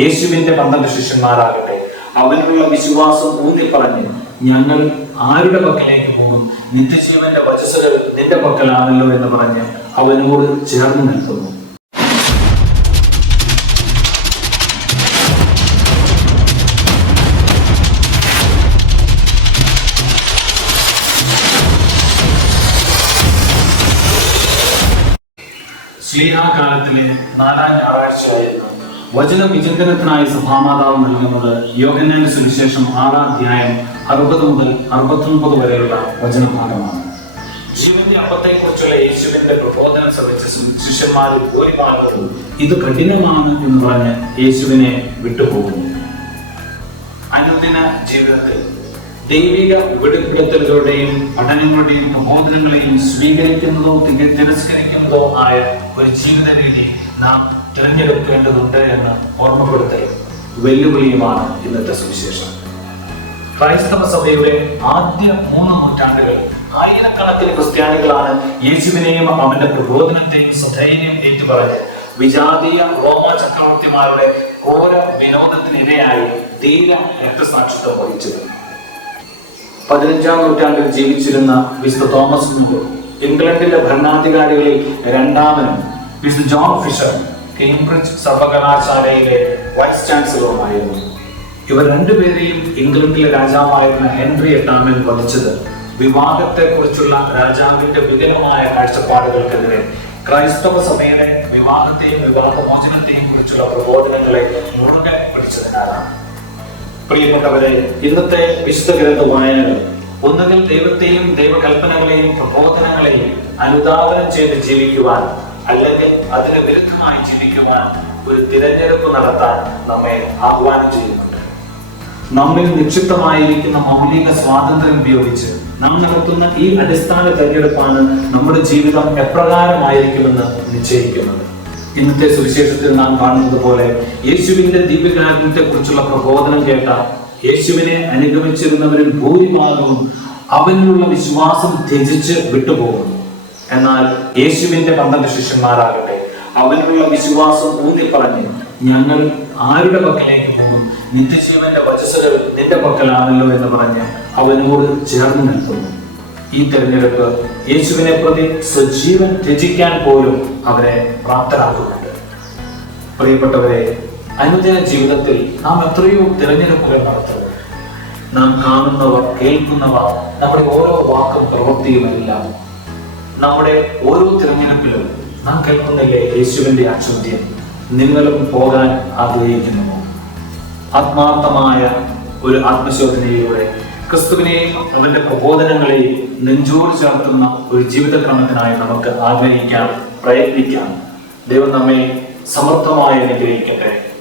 യേശുവിന്റെ പന്ത്രണ്ട് ശിഷ്യന്മാരാകട്ടെ അവനുള്ള വിശ്വാസം ഊന്നി പറഞ്ഞു ഞങ്ങൾ ആരുടെ പക്കലേക്ക് പോകും? നിത്യജീവന്റെ വചസ്സുകൾ നിന്റെ പക്കലാണല്ലോ എന്ന് പറഞ്ഞ് അവനോട് ചേർന്ന് നിൽക്കുന്നു. ശ്ലീഹാകാലത്തിലെ നാലാം ഞായറാഴ്ചയായിരുന്നു. വചന വിചിന്തനത്തിനായി സഭാമാതാവ് നൽകുന്നത് യോഗന്യാന്റെ സുവിശേഷം ആറാം അധ്യായം അറുപത് മുതൽ അറുപത്തൊൻപത് വരെയുള്ള വചനഭാഗമാണ്. ജീവന്റെ അപ്പത്തെക്കുറിച്ചുള്ള യേശുവിന്റെ പ്രബോധനം ശ്രമിച്ച ശിഷ്യന്മാരിൽ ഭൂരിഭാഗവും ഇത് കഠിനമാണ് എന്ന് പറഞ്ഞ് യേശുവിനെ വിട്ടുപോകുന്നു. അനുദിന ജീവിതത്തിൽ ദൈവിക വെളിപ്പെടുത്തലുകളുടെയും പഠനങ്ങളുടെയും പ്രബോധനങ്ങളെയും സ്വീകരിക്കുന്നതോ തിരസ്കരിക്കുന്നതോ ആയ ഒരു ജീവിത രീതി നാം തിരഞ്ഞെടുക്കേണ്ടതുണ്ട് എന്ന് ഓർമ്മപ്പെടുത്തൽ വെല്ലുവിളിയുമാണ് ഇന്നത്തെ സുവിശേഷം. ക്രൈസ്തവ സഭയുടെ ആദ്യ മൂന്ന് നൂറ്റാണ്ടുകൾ ആയിരക്കണക്കിന് ക്രിസ്ത്യാനികളാണ് യേശുവിനെയും അവന്റെ പ്രബോധനത്തെയും ശ്രദ്ധേയനെയും ഏറ്റുപറഞ്ഞ് വിജാതീയ റോമ ചക്രവർത്തിമാരുടെ ഘോര വിനോദത്തിനിരയായി ധീര രക്തസാക്ഷിത്വം വഹിച്ചത്. പതിനഞ്ചാം നൂറ്റാണ്ടിൽ ജീവിച്ചിരുന്ന വിശുദ്ധ തോമസ് ഇംഗ്ലണ്ടിലെ ഭരണാധികാരികളിൽ രണ്ടാമനും വിശുദ്ധ ജോൺ ഫിഷർ കേംബ്രിഡ്ജ് സർവകലാശാലയിലെ വൈസ് ചാൻസലറുമായിരുന്നു. ഇവർ രണ്ടുപേരെയും ഇംഗ്ലണ്ടിലെ രാജാവായിരുന്ന ഹെൻറി എട്ടാമൻ വധിച്ചത്. വിവാഹത്തെക്കുറിച്ചുള്ള രാജാവിന്റെ വികലമായ കാഴ്ചപ്പാടുകൾക്കെതിരെ ക്രൈസ്തവ സഭയിലെ വിവാഹത്തെയും വിവാഹമോചനത്തെയും കുറിച്ചുള്ള പ്രബോധനങ്ങളെ മുറുകെ പിടിച്ചതിനാലാണ് പ്രിയപ്പെട്ടവരെ ഇന്നത്തെ വിശുദ്ധ ഗ്രന്ഥ വായനകൾ ഒന്നുകിൽ ദൈവത്തെയും ദൈവകൽപ്പനകളെയും പ്രബോധനങ്ങളെയും അനുദാപനം ചെയ്ത് ജീവിക്കുവാൻ അല്ലെങ്കിൽ അതിന് വിരുദ്ധമായി ജീവിക്കുവാൻ ഒരു തിരഞ്ഞെടുപ്പ് നടത്താൻ നമ്മെ ആഹ്വാനം ചെയ്യുന്നുണ്ട് നമ്മിൽ നിക്ഷിപ്തമായിരിക്കുന്ന മൗലിക സ്വാതന്ത്ര്യം ഉപയോഗിച്ച് നാം നടത്തുന്ന ഈ അടിസ്ഥാന തെരഞ്ഞെടുപ്പാണ് നമ്മുടെ ജീവിതം എപ്രകാരമായിരിക്കുമെന്ന് നിശ്ചയിക്കുന്നത്. ഇന്നത്തെ സുവിശേഷത്തിൽ നാം കാണുന്നത് പോലെ യേശുവിന്റെ ദീപകാരത്തെ കുറിച്ചുള്ള പ്രബോധനം കേട്ട യേശുവിനെ അനുഗമിച്ചിരുന്നവരിൽ ഭൂരിഭാഗവും അവനിലുള്ള വിശ്വാസം ത്യജിച്ച് വിട്ടുപോകുന്നു. എന്നാൽ യേശുവിന്റെ പന്ത്രണ്ട് ശിഷ്യന്മാരാകട്ടെ അവനുള്ള വിശ്വാസം ഊന്നി പറഞ്ഞു ഞങ്ങൾ ആരുടെ പക്കലേക്ക് പോകും? നിത്യജീവന്റെ വചസ്സുകൾ നിന്റെ പക്കലാണല്ലോ എന്ന് പറഞ്ഞ് അവനോട് ചേർന്ന് നിൽക്കുന്നു. ഈ തെരഞ്ഞെടുപ്പ് യേശുവിനെ പ്രതി സജീവൻ ത്യജിക്കാൻ പോലും അവരെ പ്രാപ്തരാക്കുന്നുണ്ട്. പ്രിയപ്പെട്ടവരെ അനുദിന ജീവിതത്തിൽ നാം എത്രയോ തിരഞ്ഞെടുപ്പുകൾ നടത്തുന്നു. നാം കാണുന്നവർ കേൾക്കുന്നവർ നമ്മുടെ ഓരോ വാക്കും പ്രവൃത്തിയുമെല്ലാം നമ്മുടെ ഓരോ തിരഞ്ഞെടുപ്പിലും നാം കേൾക്കുന്നില്ലേ യേശുവിന്റെ ആ ചോദ്യം നിങ്ങളും പോകാൻ ആഗ്രഹിക്കുന്നുമോ ആത്മാർത്ഥമായ ഒരു ആത്മശോധനയിലൂടെ ക്രിസ്തുവിനെയും അവന്റെ പ്രബോധനങ്ങളെയും നെഞ്ചോട് ചേർത്തുന്ന ഒരു ജീവിതക്രമത്തിനായി നമുക്ക് ആഗ്രഹിക്കാം പ്രയത്നിക്കാം. ദൈവം നമ്മെ സമർത്ഥമായി അനുഗ്രഹിക്കട്ടെ.